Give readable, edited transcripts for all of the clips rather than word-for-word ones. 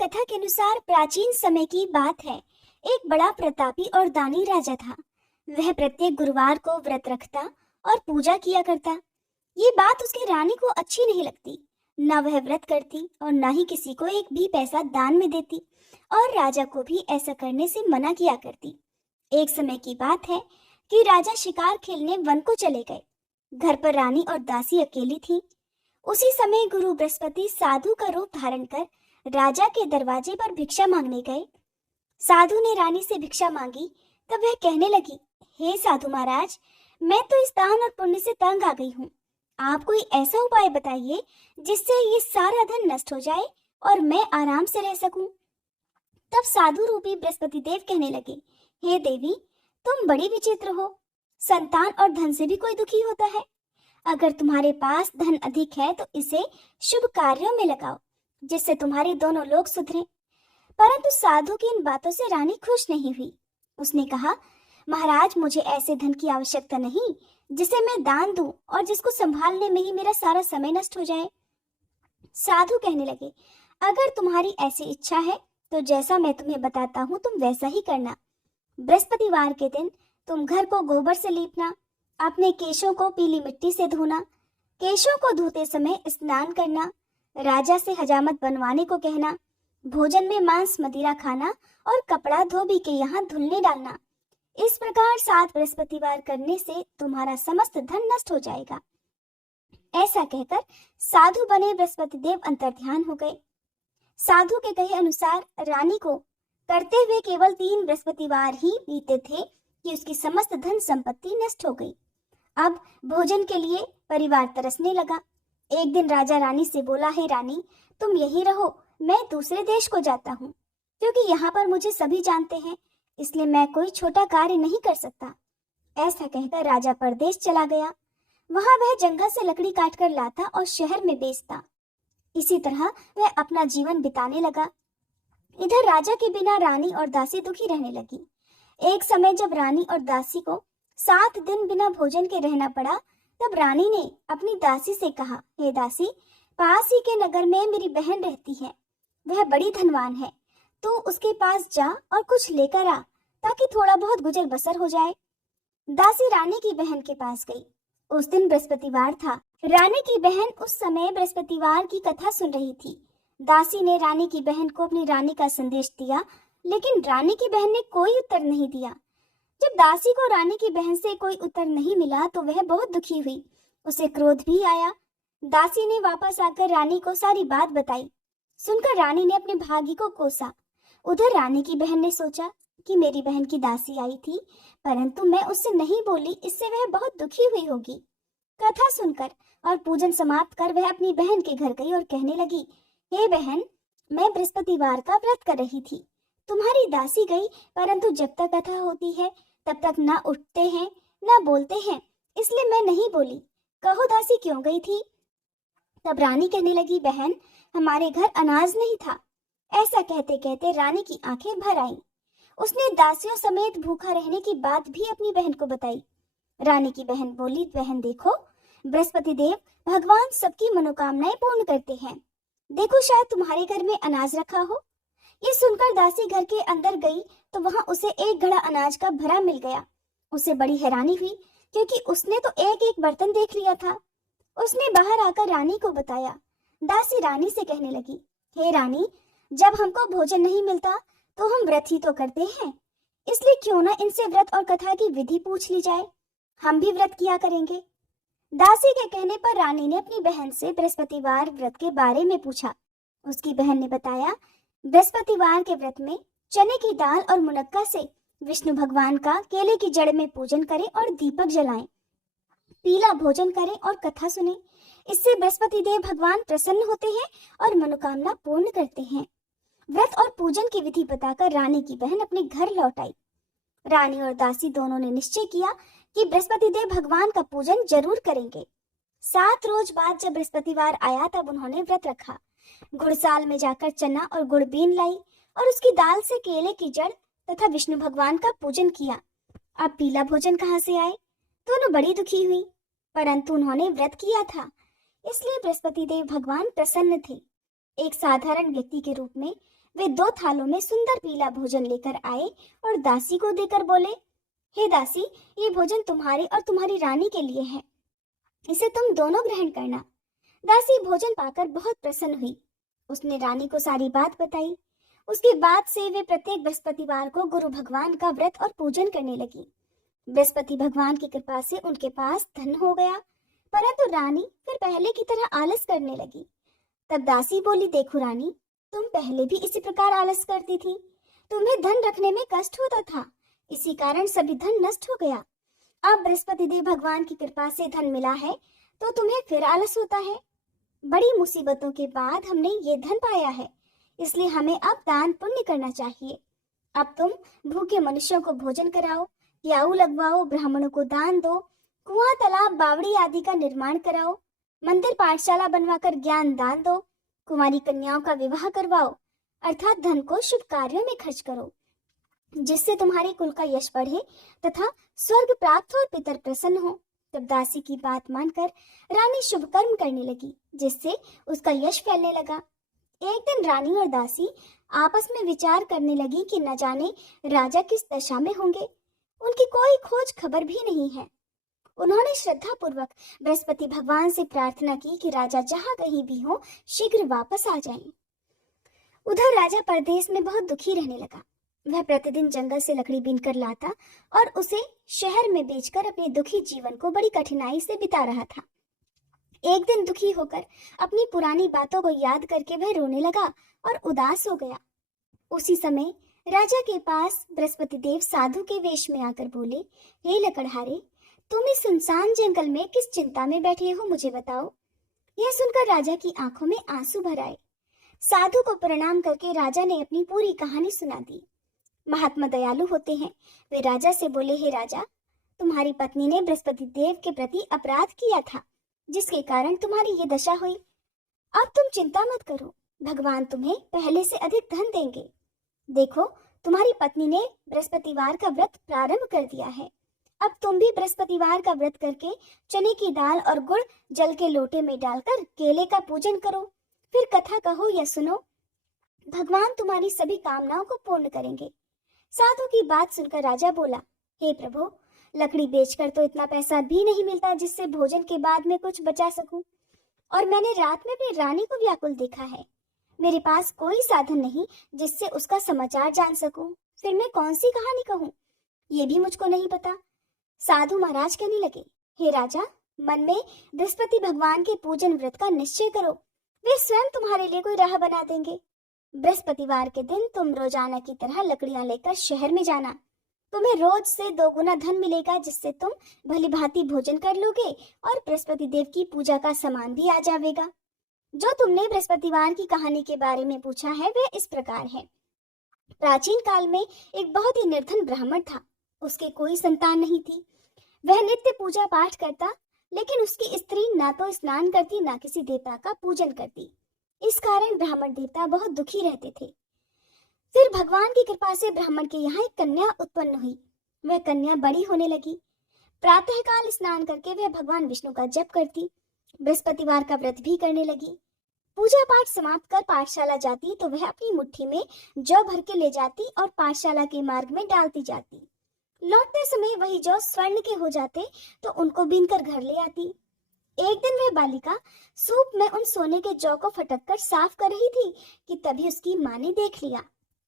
कथा के अनुसार प्राचीन समय की बात है। एक बड़ा प्रतापी और दानी राजा था। वह प्रत्येक गुरुवार को व्रत रखता और पूजा किया करता। ये बात उसकी रानी को अच्छी नहीं लगती। न वह व्रत करती और न ही किसी को एक भी पैसा दान में देती, और राजा को भी ऐसा करने से मना किया करती। एक समय की बात है कि राजा शिकार खेलने वन को चले गए। घर पर रानी और दासी अकेली थी। उसी समय गुरु बृहस्पति साधु का रूप धारण कर राजा के दरवाजे पर भिक्षा मांगने गए। साधु ने रानी से भिक्षा मांगी, तब वह कहने लगी, हे साधु महाराज, मैं तो इस दान और पुण्य से तंग आ गई हूँ। आप कोई ऐसा उपाय बताइए जिससे ये सारा धन नष्ट हो जाए और मैं आराम से रह सकूं। तब साधु रूपी बृहस्पति देव कहने लगे, हे देवी, तुम बड़ी विचित्र हो। संतान और धन से भी कोई दुखी होता है। अगर तुम्हारे पास धन अधिक है तो इसे शुभ कार्यों में लगाओ, जिससे तुम्हारे दोनों लोग सुधरें। परंतु साधु की इन बातों से रानी खुश नहीं हुई। उसने कहा, महाराज, मुझे ऐसे धन की आवश्यकता नहीं जिसे मैं दान दूं और जिसको संभालने में ही मेरा सारा समय नष्ट हो जाए। साधु कहने लगे, अगर तुम्हारी ऐसी इच्छा है तो जैसा मैं तुम्हें बताता हूँ तुम वैसा ही करना। बृहस्पतिवार के दिन तुम घर को गोबर से लीपना, अपने केशों को पीली मिट्टी से धोना, केशों को धोते समय स्नान करना, राजा से हजामत बनवाने को कहना, भोजन में मांस मदिरा खाना और कपड़ा धोबी के यहाँ धुलने डालना। इस प्रकार 7 बृहस्पतिवार करने से तुम्हारा समस्त धन नष्ट हो जाएगा। ऐसा कहकर साधु बने बृहस्पति देव अंतर्ध्यान हो गए। साधु के कहे अनुसार रानी को करते हुए केवल 3 बृहस्पतिवार ही बीते थे कि उसकी समस्त धन संपत्ति नष्ट हो गई। अब भोजन के लिए परिवार तरसने लगा। एक दिन राजा रानी से बोला, हे रानी, तुम यहीं रहो, मैं दूसरे देश को जाता हूँ, क्योंकि यहाँ पर मुझे सभी जानते हैं, इसलिए मैं कोई छोटा कार्य नहीं कर सकता। ऐसा कहकर राजा परदेश चला गया। वहां वह जंगल से लकड़ी काटकर लाता और शहर में बेचता। इसी तरह वह अपना जीवन बिताने लगा। इधर राजा के बिना रानी और दासी दुखी रहने लगी। एक समय जब रानी और दासी को 7 दिन बिना भोजन के रहना पड़ा, तब रानी ने अपनी दासी से कहा, हे दासी, पास ही के नगर में मेरी बहन रहती है, वह बड़ी धनवान है, तू उसके पास जा और कुछ लेकर आ, ताकि थोड़ा बहुत गुजर बसर हो जाए। दासी रानी की बहन के पास गई। उस दिन बृहस्पतिवार था। रानी की बहन उस समय बृहस्पतिवार की कथा सुन रही थी। दासी ने रानी की बहन को अपनी रानी का संदेश दिया, लेकिन रानी की बहन ने कोई उत्तर नहीं दिया। जब दासी को रानी की बहन से कोई उत्तर नहीं मिला तो वह बहुत दुखी हुई। उसे क्रोध भी आया। दासी ने वापस आकर रानी को सारी बात बताई। सुनकर रानी ने अपने भागी को कोसा। उधर रानी की बहन ने सोचा कि मेरी बहन की दासी आई थी, परंतु मैं उससे नहीं बोली, इससे वह बहुत दुखी हुई होगी। कथा सुनकर और पूजन समाप्त कर वह अपनी बहन के घर गई और कहने लगी, हे बहन, मैं बृहस्पतिवार का व्रत कर रही थी। तुम्हारी दासी गई, परंतु जब तक कथा होती है तब तक ना उठते हैं ना बोलते हैं, इसलिए मैं नहीं बोली। कहो दासी क्यों गई थी? तब रानी कहने लगी, बहन, हमारे घर अनाज नहीं था। ऐसा कहते कहते रानी की आंखें भर आईं। उसने दासियों समेत भूखा रहने की बात भी अपनी बहन को बताई। रानी की बहन बोली, बहन देखो, बृहस्पति देव भगवान सबकी मनोकामनाएं पूर्ण करते हैं। देखो, शायद तुम्हारे घर में अनाज रखा हो। ये सुनकर दासी घर के अंदर गई तो वहां उसे एक घड़ा अनाज का भरा मिल गया। उसे बड़ी हैरानी हुई, क्योंकि उसने तो एक एक बर्तन देख लिया था। उसने बाहर आकर रानी को बताया। दासी रानी से कहने लगी, हे रानी, जब हमको भोजन नहीं मिलता तो हम व्रत ही तो करते हैं, इसलिए क्यों ना इनसे व्रत और कथा की विधि पूछ ली जाए, हम भी व्रत किया करेंगे। दासी के कहने पर रानी ने अपनी बहन से बृहस्पतिवार व्रत के बारे में पूछा। उसकी बहन ने बताया, बृहस्पतिवार के व्रत में चने की दाल और मुनक्का से विष्णु भगवान का केले की जड़ में पूजन करें और दीपक जलाएं, पीला भोजन करें और कथा सुने। इससे बृहस्पति देव भगवान प्रसन्न होते हैं और मनोकामना पूर्ण करते हैं। व्रत और पूजन की विधि बताकर रानी की बहन अपने घर लौट आई। रानी और दासी दोनों ने निश्चय किया कि बृहस्पति देव भगवान का पूजन जरूर करेंगे। 7 रोज बाद जब बृहस्पतिवार आया तब उन्होंने व्रत रखा। गुड़साल में जाकर चना और गुड़ बीन लाई और उसकी दाल से केले की जड़ तथा विष्णु भगवान का पूजन किया। अब पीला भोजन कहाँ से आए? दोनों बड़ी दुखी हुई, परंतु उन्होंने व्रत किया था, इसलिए बृहस्पति देव भगवान प्रसन्न थे। एक साधारण व्यक्ति के रूप में वे 2 थालों में सुंदर पीला भोजन लेकर आए और दासी को देकर बोले, हे दासी, ये भोजन तुम्हारे और तुम्हारी रानी के लिए है, इसे तुम दोनों ग्रहण करना। दासी भोजन पाकर बहुत प्रसन्न हुई। उसने रानी को सारी बात बताई। उसके बाद से वे प्रत्येक बृहस्पतिवार को गुरु भगवान का व्रत और पूजन करने लगी। बृहस्पति भगवान की कृपा से उनके पास धन हो गया, परंतु रानी फिर पहले की तरह आलस करने लगी। तब दासी बोली, देखो रानी, तुम पहले भी इसी प्रकार आलस करती थी। तुम्हें धन रखने में कष्ट होता था, इसी कारण सभी धन नष्ट हो गया। अब बृहस्पति देव भगवान की कृपा से धन मिला है तो तुम्हें फिर आलस होता है। बड़ी मुसीबतों के बाद हमने ये धन पाया है, इसलिए हमें अब दान पुण्य करना चाहिए। अब तुम भूखे मनुष्यों को भोजन कराओ, याऊ लगवाओ, ब्राह्मणों को दान दो, कुआं, तालाब, बावड़ी आदि का निर्माण कराओ, मंदिर पाठशाला बनवाकर ज्ञान दान दो, कुमारी कन्याओं का विवाह करवाओ, अर्थात धन को शुभ कार्यों में खर्च करो, जिससे तुम्हारे कुल का यश बढ़े तथा स्वर्ग प्राप्त हो और पितर प्रसन्न हो। तब दासी की बात मानकर रानी शुभ कर्म करने लगी, जिससे उसका यश फैलने लगा। एक दिन रानी और दासी आपस में विचार करने लगी कि न जाने राजा किस दशा में होंगे। उनकी कोई खोज खबर भी नहीं है। उन्होंने श्रद्धा पूर्वक बृहस्पति भगवान से प्रार्थना की कि राजा जहाँ कहीं भी हो शीघ्र वापस आ जाएं। उधर राजा परदेश में बहुत दुखी रहने लगा। वह प्रतिदिन जंगल से लकड़ी बीनकर लाता और उसे शहर में बेचकर अपने दुखी जीवन को बड़ी कठिनाई से बिता रहा था। एक दिन दुखी होकर अपनी पुरानी बातों को याद करके वह रोने लगा और उदास हो गया। उसी समय राजा के पास बृहस्पति देव साधु के वेश में आकर बोले, हे लकड़हारे, तुम इस सुनसान जंगल में किस चिंता में बैठे हो, मुझे बताओ। यह सुनकर राजा की आंखों में आंसू भर आए। साधु को प्रणाम करके राजा ने अपनी पूरी कहानी सुना दी। महात्मा दयालु होते हैं। वे राजा से बोले, हे राजा, तुम्हारी पत्नी ने बृहस्पति देव के प्रति अपराध किया था, जिसके कारण तुम्हारी ये दशा हुई। अब तुम चिंता मत करो, भगवान तुम्हें पहले से अधिक धन देंगे। देखो, तुम्हारी पत्नी ने बृहस्पतिवार का व्रत प्रारंभ कर दिया है। अब तुम भी बृहस्पतिवार का व्रत करके चने की दाल और गुड़ जल के लोटे में डालकर केले का पूजन करो, फिर कथा कहो या सुनो। भगवान तुम्हारी सभी कामनाओं को पूर्ण करेंगे। साधु की बात सुनकर राजा बोला, हे प्रभु, लकड़ी बेचकर तो इतना पैसा भी नहीं मिलता जिससे भोजन के बाद में कुछ बचा सकूं, और मैंने रात में अपनी रानी को व्याकुल देखा है। मेरे पास कोई साधन नहीं जिससे उसका समाचार जान सकूं, फिर मैं कौन सी कहानी कहूं, ये भी मुझको नहीं पता। साधु महाराज कहने लगे, हे राजा, मन में बृहस्पति भगवान के पूजन व्रत का निश्चय करो, वे स्वयं तुम्हारे लिए कोई राह बना देंगे। बृहस्पतिवार के दिन तुम रोजाना की तरह लकड़ियां लेकर शहर में जाना। तुम्हें रोज से 2 गुना धन मिलेगा, जिससे तुम भली भांति भोजन कर लोगे और बृहस्पति देव की पूजा का सामान भी आ जाएगा। जो तुमने बृहस्पतिवार की कहानी के बारे में पूछा है वह इस प्रकार है। प्राचीन काल में एक बहुत ही निर्धन ब्राह्मण था। उसके कोई संतान नहीं थी। वह नित्य पूजा पाठ करता, लेकिन उसकी स्त्री ना तो स्नान करती ना किसी देवता का पूजन करती। इस कारण ब्राह्मण देवता बहुत दुखी रहते थे। फिर भगवान की कृपा से ब्राह्मण के यहाँ एक कन्या उत्पन्न हुई। वह कन्या बड़ी होने लगी। प्रातःकाल स्नान करके वह भगवान विष्णु का जप करती, बृहस्पतिवार का व्रत भी करने लगी। पूजा पाठ समाप्त कर पाठशाला जाती तो वह अपनी मुट्ठी में जौ भर के ले जाती और पाठशाला के मार्ग में डालती जाती। लौटते समय वही जौ स्वर्ण के हो जाते तो उनको बीनकर घर ले आती। एक दिन वह बालिका सूप में उन सोने के जौ को फटक कर साफ कर रही थी कि तभी उसकी माँ ने देख लिया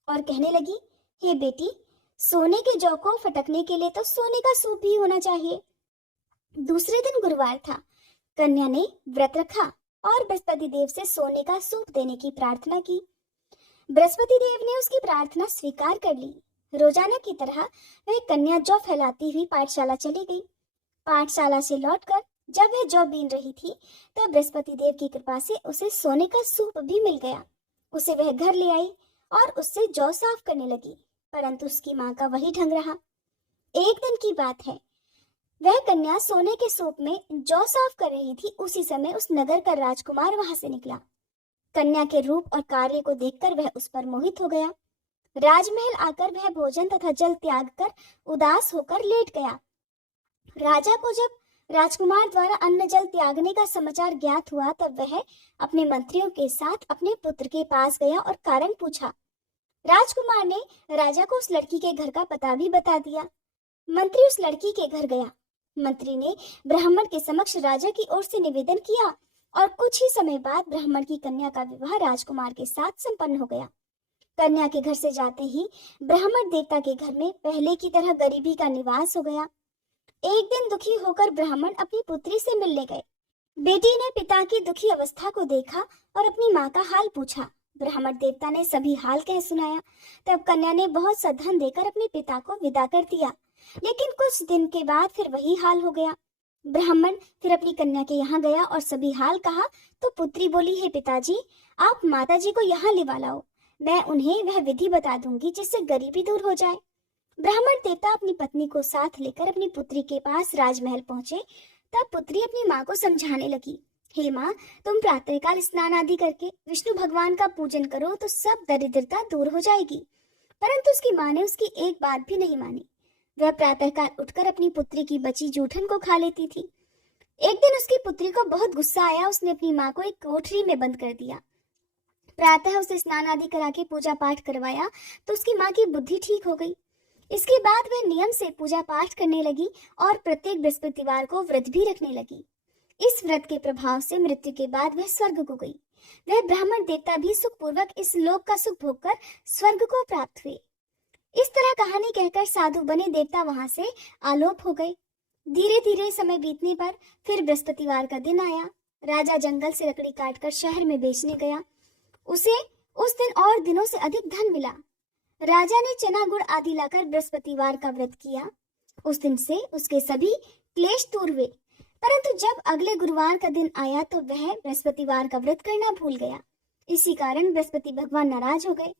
और कहने लगी, हे बेटी, सोने के जौ को फटकने के लिए तो सोने का सूप भी होना चाहिए। दूसरे दिन गुरुवार था। कन्या ने व्रत रखा और बृहस्पति देव से सोने का सूप देने की प्रार्थना की। बृहस्पति देव ने उसकी प्रार्थना स्वीकार कर ली। रोजाना की तरह वह कन्या जौ फैलाती हुई पाठशाला चली गई। पाठशाला से लौटकर जब वह जौ बीन रही थी तब बृहस्पति देव की कृपा से उसे सोने का सूप भी मिल गया। उसे वह घर ले आई और उससे जौ साफ करने लगी, परंतु उसकी माँ का वही ढंग रहा। एक दिन की बात है, वह कन्या सोने के सूप में जौ साफ कर रही थी। उसी समय उस नगर का राजकुमार वहां से निकला। कन्या के रूप और कार्य को देखकर वह उस पर मोहित हो गया। राजमहल आकर वह भोजन तथा जल त्याग कर उदास होकर लेट गया। राजा को जब राजकुमार द्वारा अन्न जल त्यागने का समाचार ज्ञात हुआ तब वह अपने मंत्रियों के साथ अपने पुत्र के पास गया और कारण पूछा। राजकुमार ने राजा को उस लड़की के घर का पता भी बता दिया। मंत्री उस लड़की के घर गया। मंत्री ने ब्राह्मण के समक्ष राजा की ओर से निवेदन किया और कुछ ही समय बाद ब्राह्मण की कन्या का विवाह राजकुमार के साथ संपन्न हो गया। कन्या के घर से जाते ही ब्राह्मण देवता के घर में पहले की तरह गरीबी का निवास हो गया। एक दिन दुखी होकर ब्राह्मण अपनी पुत्री से मिलने गए। बेटी ने पिता की दुखी अवस्था को देखा और अपनी माँ का हाल पूछा। ब्राह्मण देवता ने सभी हाल कह सुनाया। तब कन्या ने बहुत सा धन देकर अपने पिता को विदा कर दिया। लेकिन कुछ दिन के बाद फिर वही हाल हो गया। ब्राह्मण फिर अपनी कन्या के यहाँ गया और सभी हाल कहा तो पुत्री बोली, हे पिताजी, आप माताजी को यहाँ लिवा लाओ, मैं उन्हें वह विधि बता दूंगी जिससे गरीबी दूर हो जाए। ब्राह्मण देवता अपनी पत्नी को साथ लेकर अपनी पुत्री के पास राजमहल पहुंचे। तब पुत्री अपनी माँ को समझाने लगी, हे माँ, तुम प्रातःकाल स्नान आदि करके विष्णु भगवान का पूजन करो तो सब दरिद्रता दूर हो जाएगी। परंतु उसकी माँ ने उसकी एक बात भी नहीं मानी। वह प्रातःकाल उठकर अपनी पुत्री की बची जूठन को खा लेती थी। एक दिन उसकी पुत्री को बहुत गुस्सा आया। उसने अपनी माँ को एक कोठरी में बंद कर दिया। प्रातः उसे स्नान आदि करा के पूजा पाठ करवाया तो उसकी माँ की बुद्धि ठीक हो गई। इसके बाद वह नियम से पूजा पाठ करने लगी और प्रत्येक बृहस्पतिवार को व्रत भी रखने लगी। इस व्रत के प्रभाव से मृत्यु के बाद वह स्वर्ग को गई। वह ब्राह्मण देवता भी सुखपूर्वक इस लोक का सुख भोगकर स्वर्ग को प्राप्त हुए। इस तरह कहानी कहकर साधु बने देवता वहां से आलोप हो गए। धीरे धीरे समय बीतने पर फिर बृहस्पतिवार का दिन आया। राजा जंगल से लकड़ी काटकर शहर में बेचने गया। उसे उस दिन और दिनों से अधिक धन मिला। राजा ने चना गुड़ आदि लाकर बृहस्पतिवार का व्रत किया। उस दिन से उसके सभी क्लेश दूर हुए। परंतु जब अगले गुरुवार का दिन आया तो वह बृहस्पतिवार का व्रत करना भूल गया। इसी कारण बृहस्पति भगवान नाराज हो गए।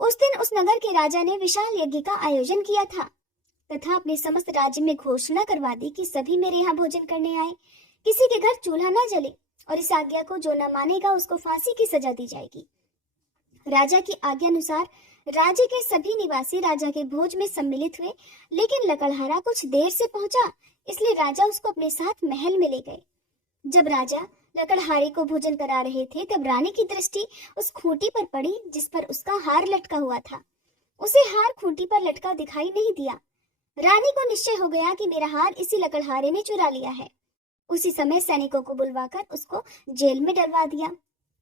उस दिन उस नगर के राजा ने विशाल यज्ञ का आयोजन किया था तथा अपने समस्त राज्य में घोषणा करवा दी कि सभी मेरे यहाँ भोजन करने आए, किसी के घर चूल्हा न जले और इस आज्ञा को जो न मानेगा उसको फांसी की सजा दी जाएगी। राजा की आज्ञा अनुसार राज्य के सभी निवासी राजा के भोज में सम्मिलित हुए, लेकिन लकड़हारा कुछ देर से पहुंचा, इसलिए राजा उसको अपने साथ महल में ले गए। जब राजा लकड़हारे को भोजन करा रहे थे तब रानी की दृष्टि उस खूंटी पर पड़ी जिस पर उसका हार लटका हुआ था। उसे हार खूंटी पर लटका दिखाई नहीं दिया। रानी को निश्चय हो गया कि मेरा हार इसी लकड़हारे ने चुरा लिया है। उसी समय सैनिकों को बुलवाकर उसको जेल में डलवा दिया।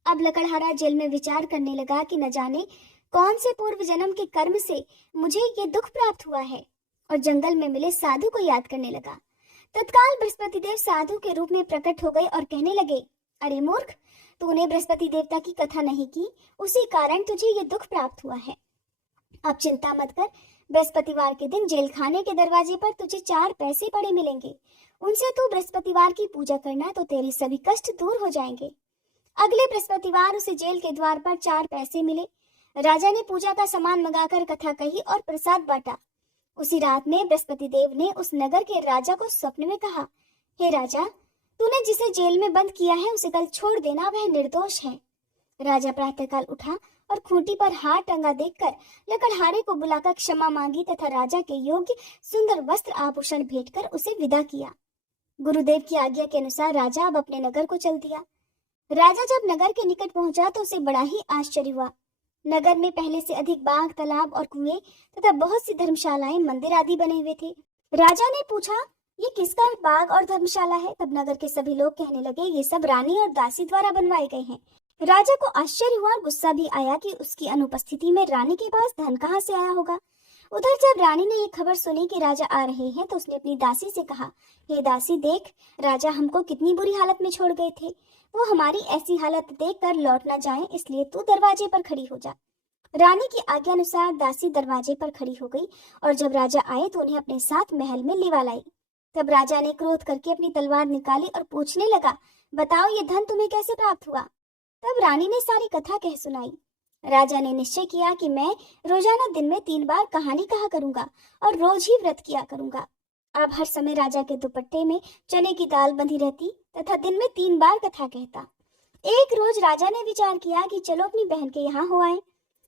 अब लकड़हारा जेल में विचार करने लगा कि न जाने कौन से पूर्व जन्म के कर्म से मुझे ये दुख प्राप्त हुआ है, और जंगल में मिले साधु को याद करने लगा। तत्काल बृहस्पति देव साधु के रूप में प्रकट हो गए और कहने लगे, अरे मूर्ख, तूने बृहस्पति देवता की कथा नहीं की, उसी कारण तुझे ये दुख प्राप्त हुआ है। अब चिंता मत कर, बृहस्पतिवार के दिन जेल खाने के दरवाजे पर तुझे 4 पैसे पड़े मिलेंगे। उनसे तू बृहस्पतिवार की पूजा करना तो तेरे सभी कष्ट दूर हो जाएंगे। अगले बृहस्पतिवार उसे जेल के द्वार पर 4 पैसे मिले। राजा ने पूजा का सामान मंगाकर कथा कही और प्रसाद बांटा। उसी रात में बृहस्पति देव ने उस नगर के राजा को स्वप्न में कहा, हे राजा, तूने जिसे जेल में बंद किया है उसे कल छोड़ देना, वह निर्दोष है। राजा प्रातःकाल उठा और खूंटी पर हार टंगा देखकर लकड़हारे को बुलाकर क्षमा मांगी तथा राजा के योग्य सुंदर वस्त्र आभूषण भेंटकर उसे विदा किया। गुरुदेव की आज्ञा के अनुसार राजा अब अपने नगर को चल दिया। राजा जब नगर के निकट पहुंचा तो उसे बड़ा ही आश्चर्य हुआ। नगर में पहले से अधिक बाग, तालाब और कुएं तथा बहुत सी धर्मशालाएं, मंदिर आदि बने हुए थे। राजा ने पूछा, ये किसका बाग और धर्मशाला है? तब नगर के सभी लोग कहने लगे, ये सब रानी और दासी द्वारा बनवाए गए हैं। राजा को आश्चर्य हुआ और गुस्सा भी आया कि उसकी अनुपस्थिति में रानी के पास धन कहाँ से आया होगा। उधर जब रानी ने ये खबर सुनी कि राजा आ रहे हैं तो उसने अपनी दासी से कहा, हे दासी, देख, राजा हमको कितनी बुरी हालत में छोड़ गए थे। वो हमारी ऐसी हालत देखकर लौट न जाएं, इसलिए तू दरवाजे पर खड़ी हो जा। रानी की आज्ञा अनुसार दासी दरवाजे पर खड़ी हो गई और जब राजा आए तो उन्हें अपने साथ महल में लिवा लाई। तब राजा ने क्रोध करके अपनी तलवार निकाली और पूछने लगा, बताओ ये धन तुम्हें कैसे प्राप्त हुआ? तब रानी ने सारी कथा कह सुनाई। राजा ने निश्चय किया कि मैं रोजाना दिन में 3 बार कहानी कहा करूंगा और रोज ही व्रत किया करूंगा। अब हर समय राजा के दुपट्टे में चने की दाल बंधी रहती तथा दिन में 3 बार कथा कहता। एक रोज राजा ने विचार किया कि चलो अपनी बहन के यहाँ हो आए।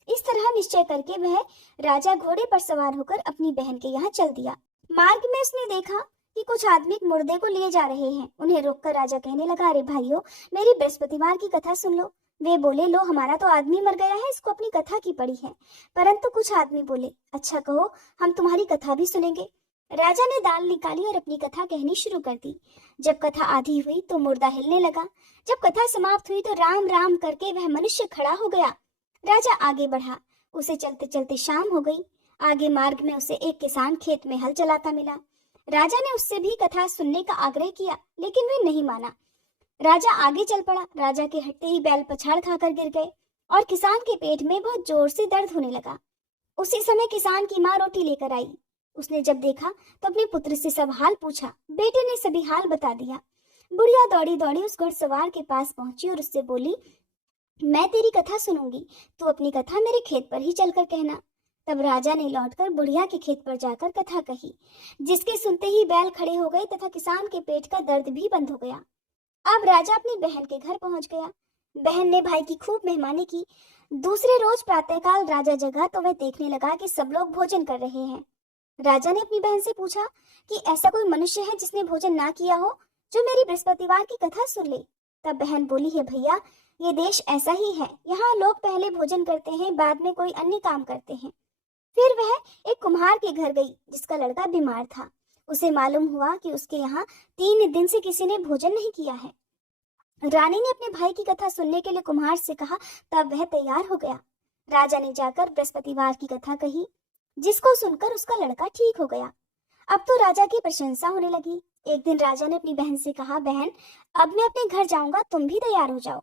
इस तरह निश्चय करके वह राजा घोड़े पर सवार होकर अपनी बहन के यहाँ चल दिया। मार्ग में उसने देखा कि कुछ आदमी एक मुर्दे को लिए जा रहे हैं। उन्हें रोककर राजा कहने लगा, अरे भाइयों, मेरी बृहस्पतिवार की कथा सुन लो। वे बोले, लो हमारा तो आदमी मर गया है, इसको अपनी कथा की पड़ी है। परंतु कुछ आदमी बोले, अच्छा कहो, हम तुम्हारी कथा भी सुनेंगे। राजा ने दाल निकाली और अपनी कथा कहनी शुरू कर दी। जब कथा आधी हुई तो मुर्दा हिलने लगा। जब कथा समाप्त हुई तो राम राम करके वह मनुष्य खड़ा हो गया। राजा आगे बढ़ा। उसे चलते चलते शाम हो गई। आगे मार्ग में उसे एक किसान खेत में हल चलाता मिला। राजा ने उससे भी कथा सुनने का आग्रह किया, लेकिन वह नहीं माना। राजा आगे चल पड़ा। राजा के हटते ही बैल पछाड़ खाकर गिर गए और किसान के पेट में बहुत जोर से दर्द होने लगा। उसी समय किसान की माँ रोटी लेकर आई। उसने जब देखा तो अपने पुत्र से सब हाल पूछा। बेटे ने सभी हाल बता दिया। बुढ़िया दौड़ी दौड़ी उस घुड़सवार के पास पहुंची और उससे बोली, मैं तेरी कथा सुनूंगी, तू अपनी कथा मेरे खेत पर ही चलकर कहना। तब राजा ने लौटकर बुढ़िया के खेत पर जाकर कथा कही, जिसके सुनते ही बैल खड़े हो गए तथा किसान के पेट का दर्द भी बंद हो गया। अब राजा अपनी बहन के घर पहुंच गया। बहन ने भाई की खूब मेहमानी की। दूसरे रोज प्रातःकाल राजा जगा तो वह देखने लगा कि सब लोग भोजन कर रहे हैं। राजा ने अपनी बहन से पूछा कि ऐसा कोई मनुष्य है जिसने भोजन ना किया हो, जो मेरी बृहस्पतिवार की कथा सुन ले। तब बहन बोली, है भैया, ये देश ऐसा ही है। यहाँ लोग पहले भोजन करते हैं, बाद में कोई अन्य काम करते हैं। फिर वह एक कुम्हार के घर गई जिसका लड़का बीमार था। उसे मालूम हुआ कि उसके यहाँ 3 दिन से किसी ने भोजन नहीं किया है। रानी ने अपने भाई की कथा सुनने के लिए कुम्हार से कहा, तब वह तैयार हो गया। राजा ने जाकर बृहस्पतिवार की कथा कही, जिसको सुनकर उसका लड़का ठीक हो गया। अब तो राजा की प्रशंसा होने लगी। एक दिन राजा ने अपनी बहन से कहा, बहन, अब मैं अपने घर जाऊंगा, तुम भी तैयार हो जाओ।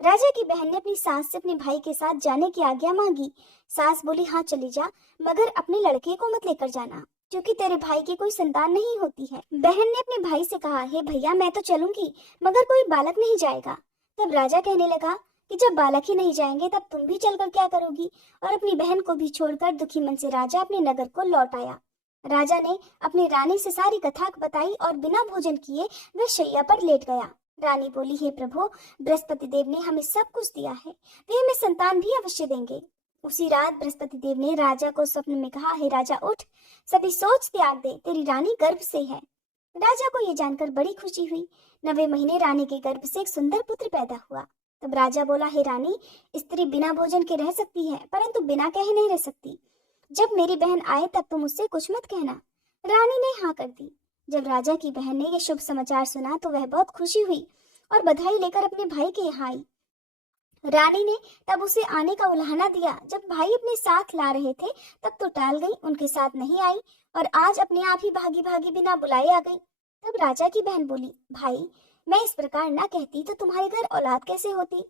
राजा की बहन ने अपनी सास से अपने भाई के साथ जाने की आज्ञा मांगी। सास बोली, हाँ चली जा, मगर अपने लड़के को मत लेकर जाना, क्योंकि तेरे भाई की कोई संतान नहीं होती है। बहन ने अपने भाई से कहा, हे भैया, मैं तो चलूंगी, मगर कोई बालक नहीं जाएगा। तब राजा कहने लगा कि जब बालक ही नहीं जाएंगे तब तुम भी चलकर क्या करोगी। और अपनी बहन को भी छोड़कर दुखी मन से राजा अपने नगर को लौट आया। राजा ने अपनी रानी से सारी कथा बताई और बिना भोजन किए वह शैया पर लेट गया। रानी बोली, हे प्रभु, बृहस्पति देव ने हमें सब कुछ दिया है, वे हमें संतान भी अवश्य देंगे। उसी रात बृहस्पति देव ने राजा को स्वप्न में कहा, हे राजा, उठ, सभी सोच त्याग दे, तेरी रानी गर्भ से है। राजा को ये जानकर बड़ी खुशी हुई। 9वें महीने रानी के गर्भ से एक सुंदर पुत्र पैदा हुआ। तब राजा बोला, हे रानी, स्त्री बिना भोजन के रह सकती है, परंतु बिना कहे नहीं रह सकती। जब मेरी बहन आए तब तुम उससे कुछ मत कहना। रानी ने हाँ कर दी। जब राजा की बहन ने यह शुभ समाचार सुना तो वह बहुत खुशी हुई और बधाई लेकर अपने भाई के यहाँ आई। रानी ने तब उसे आने का उलाहना दिया। जब भाई अपने साथ ला रहे थे तब तो टाल गई, उनके साथ नहीं आई और आज अपने आप ही भागी भागी बिना बुलाए आ गई। तब राजा की बहन बोली, भाई, मैं इस प्रकार ना कहती तो तुम्हारे घर औलाद कैसे होती।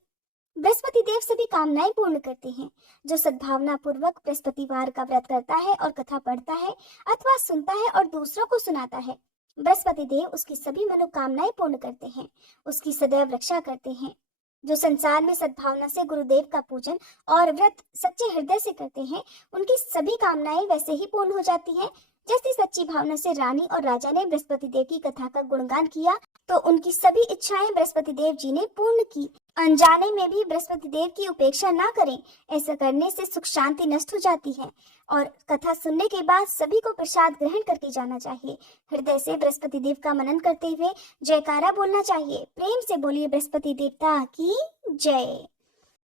बृहस्पति देव सभी कामनाएं पूर्ण करते हैं। जो सद्भावना पूर्वक बृहस्पतिवार का व्रत करता है और कथा पढ़ता है अथवा सुनता है और दूसरों को सुनाता है, बृहस्पति देव उसकी सभी मनोकामनाएं पूर्ण करते हैं, उसकी सदैव रक्षा करते हैं। जो संसार में सद्भावना से गुरुदेव का पूजन और व्रत सच्चे हृदय से करते हैं, उनकी सभी कामनाएं वैसे ही पूर्ण हो जाती हैं जैसी सच्ची भावना से रानी और राजा ने बृहस्पति देव की कथा का गुणगान किया तो उनकी सभी इच्छाएं बृहस्पति देव जी ने पूर्ण की। अनजाने में भी बृहस्पति देव की उपेक्षा ना करें, ऐसा करने से सुख शांति नष्ट हो जाती है। और कथा सुनने के बाद सभी को प्रसाद ग्रहण करके जाना चाहिए। हृदय से बृहस्पति देव का मनन करते हुए जयकारा बोलना चाहिए। प्रेम से बोलिए, बृहस्पति देवता की जय।